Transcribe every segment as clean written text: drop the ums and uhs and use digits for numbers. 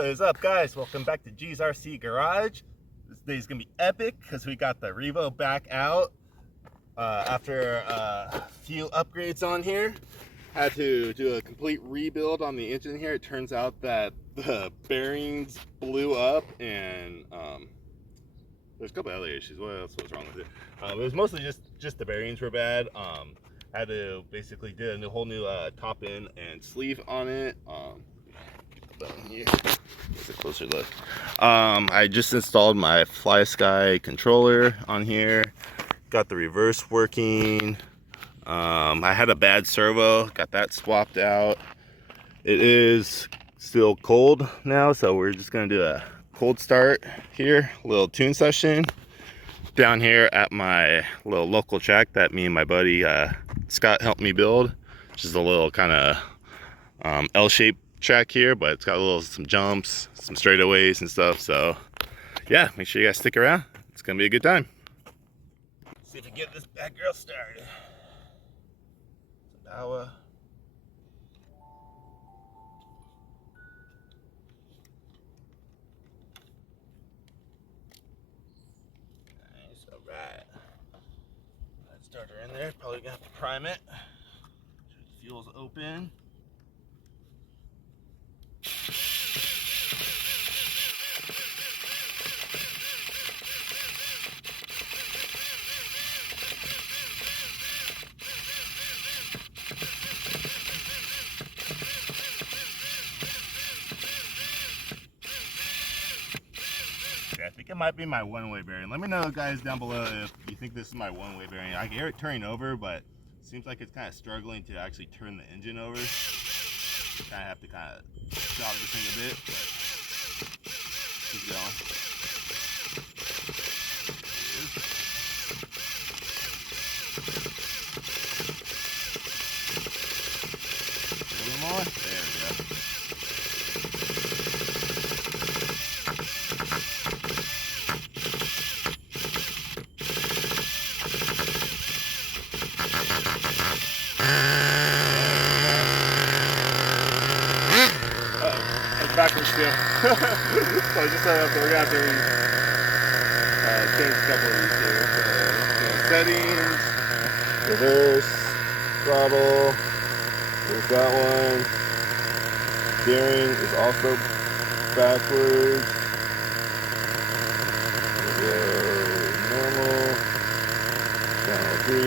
What is up, guys? Welcome back to G's RC Garage. This day's gonna be epic because we got the Revo back out after a few upgrades on here. Had to do a complete rebuild on the engine here. It turns out that the bearings blew up, and there's a couple other issues. What else was wrong with it? It was mostly just the bearings were bad. Had to basically do a whole new top end and sleeve on it. Here. Here's a closer look. I just installed my FlySky controller on here. Got the reverse working. I had a bad servo. Got that swapped out. It is still cold now, so we're just gonna do a cold start here. A little tune session down here at my little local track that me and my buddy Scott helped me build. Just a little kind of L-shaped track here, but it's got some jumps, some straightaways and stuff. So yeah, make sure you guys stick around. It's gonna be a good time. See if we can get this bad girl started. Some power. Nice, all right. Let's start her in there. Probably gonna have to prime it. The fuel's open. I think it might be my one-way bearing. Let me know, guys, down below if you think this is my one-way bearing. I can hear it turning over, but it seems like it's kind of struggling to actually turn the engine over. Kind of have to kind of jog this thing a bit, but keep going. A little more. There we go. Backwards still. So I just we're gonna have to change a couple of these here. So, settings, reverse, throttle. There's that one. Steering is also backwards. Normal. Channel 3.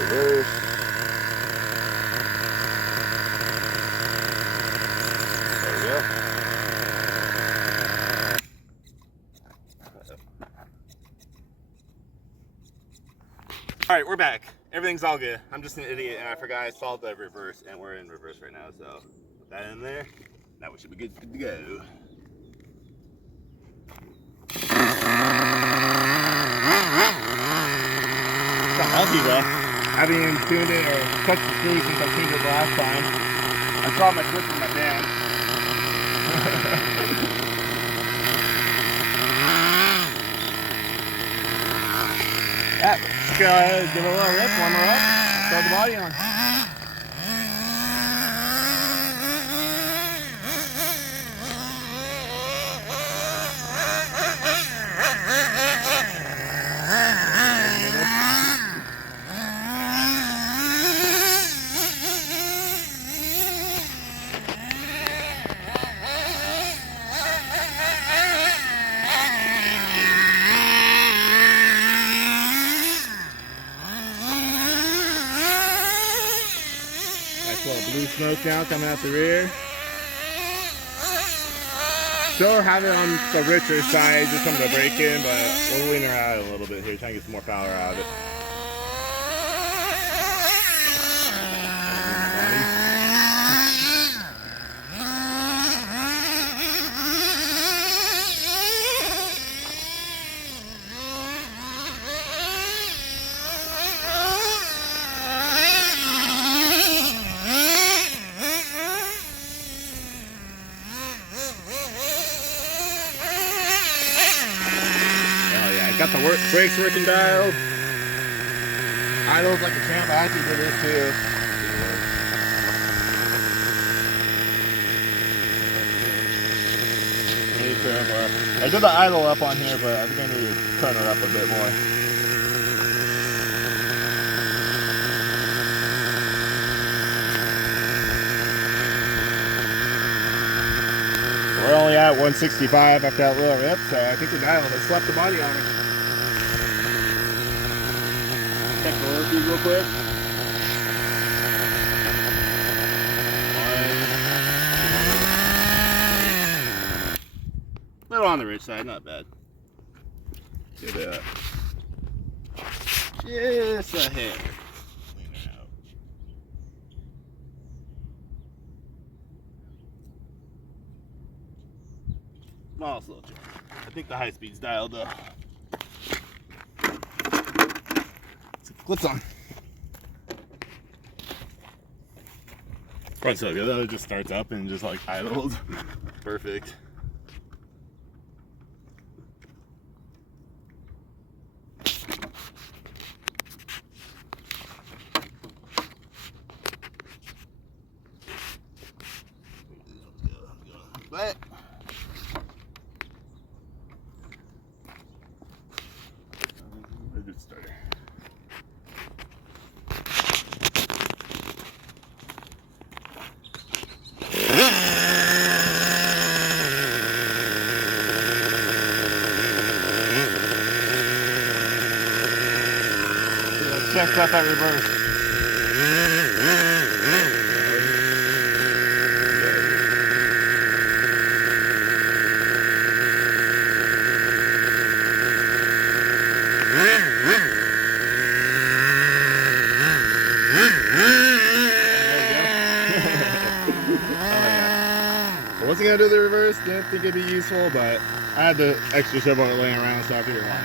Reverse. All right, we're back. Everything's all good. I'm just an idiot and I forgot I saw the reverse, and we're in reverse right now. So put that in there. Now we should be good to go. It's not healthy though. I haven't even tuned it or touched the screw since I tuned it last time. I saw my switch in my van. Yeah, let's give it a little rip, warm her up, throw the body on. Little blue smoke now coming out the rear. Still have it on the richer side, just some of the braking, but we'll lean her out a little bit here, trying to get some more power out of it. Got the brakes working dialed. Idles like a champ. I actually did this too. trim. I did the idle up on here, but I think I need to tone it up a bit more. We're only at 165 after that little rip, so I think the dial has slapped the body on it. Check the oil feed real quick. A little on the rich side, not bad. Get it up. Just a hair. Clean it out. Smallest little change. I think the high speed's dialed though. Clips on. Front's so good though, it just starts up and just like idles. Perfect. But a good starter. Check out that reverse. I wasn't gonna do the reverse, didn't think it'd be useful, but I had the extra shove on it laying around, so I figured why not.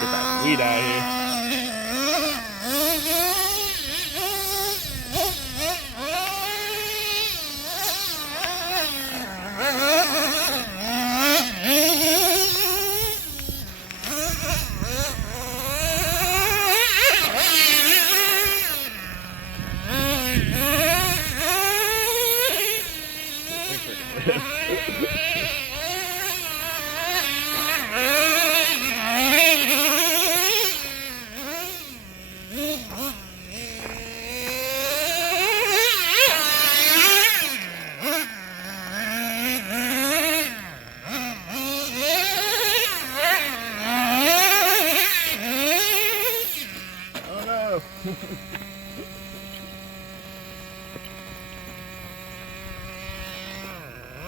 Get that weed out of here.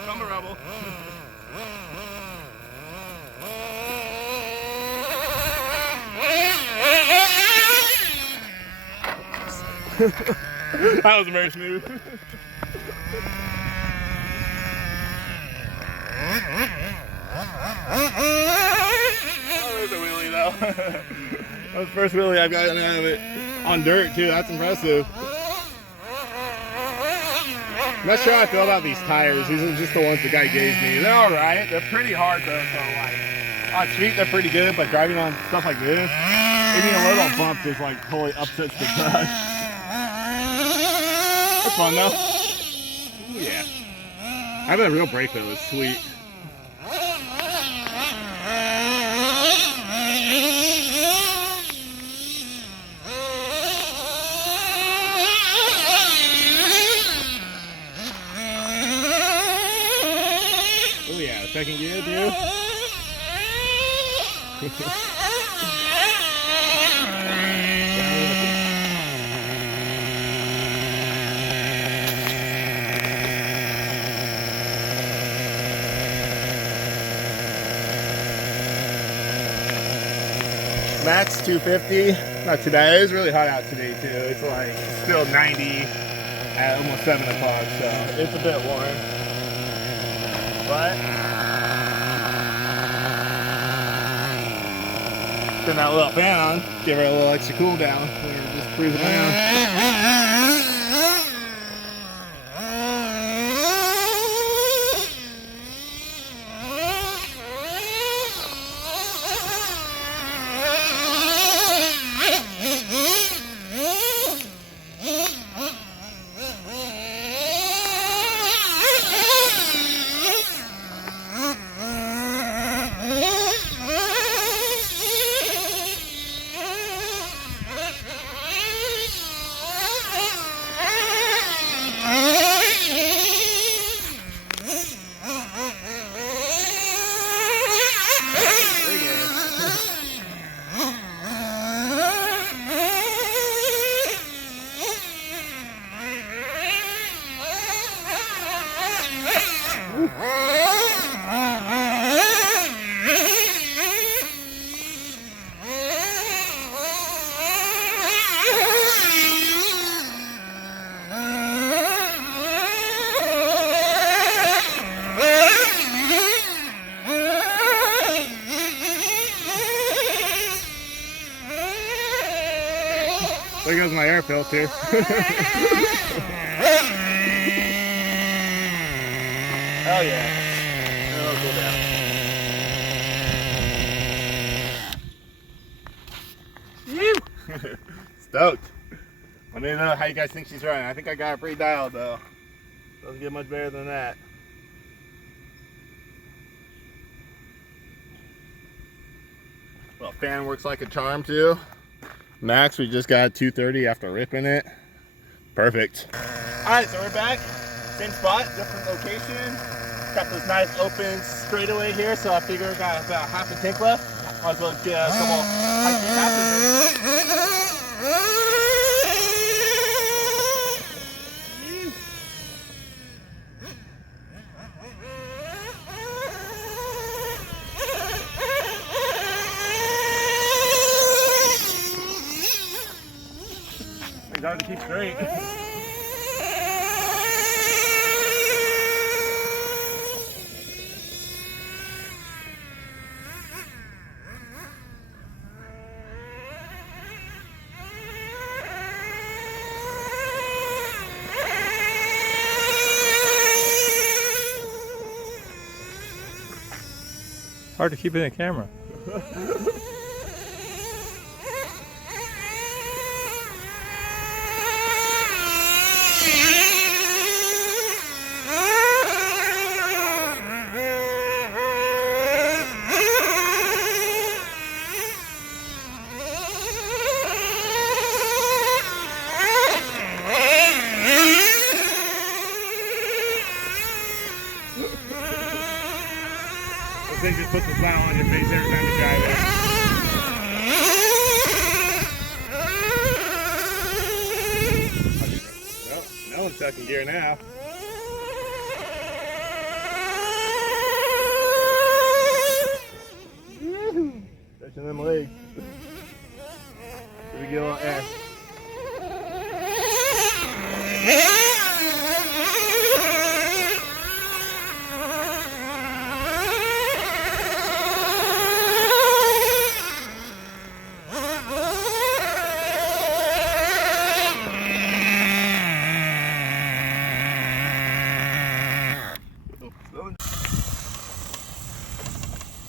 I'm a rebel. That was very smooth. Oh, there's a wheelie though. That was the first wheelie I've gotten out of it on dirt too. That's impressive. I'm not sure how I feel about these tires. These are just the ones the guy gave me. They're alright. They're pretty hard though, so like on street they're pretty good, but driving on stuff like this, getting a little bump just like totally upsets the clutch. That's fun though. Ooh, yeah. Having a real brake though is sweet. Oh yeah, second gear too. Max 250, not too bad. It is really hot out today too. It's like still 90 at almost 7 o'clock, so it's a bit warm. But turn that little fan on, give her a little extra cool down. We're just cruising around. my air filter. Oh yeah. It'll go down. Stoked. Let me know how you guys think she's running. I think I got her pretty dialed though. Doesn't get much better than that. Well, fan works like a charm too. Max, we just got 230 after ripping it. Perfect. Alright, so we're back. Same spot, different location. Got this nice open straightaway here, so I figure we got about half a tank left. Might as well get a couple high-speed passes. It's hard to keep straight. Hard to keep it in the camera. This thing just puts a smile on your face every time you drive it. Well, no one's stuck in gear now. Stretching them legs. Should we get a little air?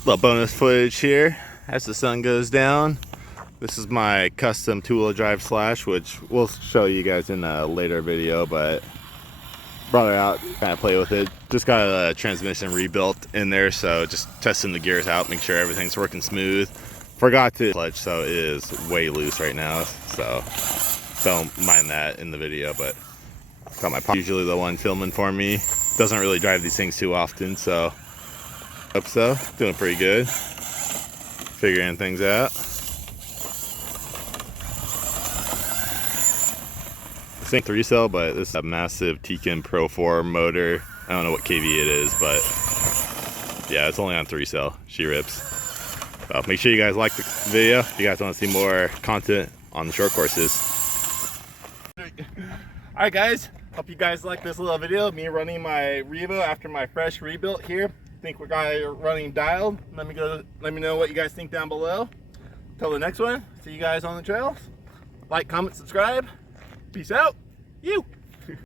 Little bonus footage here as the sun goes down. This is my custom two-wheel drive slash, which we'll show you guys in a later video, but brought it out, kind of play with it. Just got a transmission rebuilt in there, so just testing the gears out, make sure everything's working smooth. Forgot to clutch, so it is way loose right now, so don't mind that in the video, but got my pop, usually the one filming for me. Doesn't really drive these things too often, so hope so. Doing pretty good. Figuring things out. This ain't 3-cell, but this is a massive Tekin Pro 4 motor. I don't know what kV it is, but yeah, it's only on 3-cell. She rips. So make sure you guys like the video if you guys want to see more content on the short courses. Alright guys, hope you guys like this little video. Me running my Revo after my fresh rebuilt here. Think we got it running dialed. Let me know what you guys think down below. Till the next one, see you guys on the trails. Like, comment, subscribe. Peace out. You.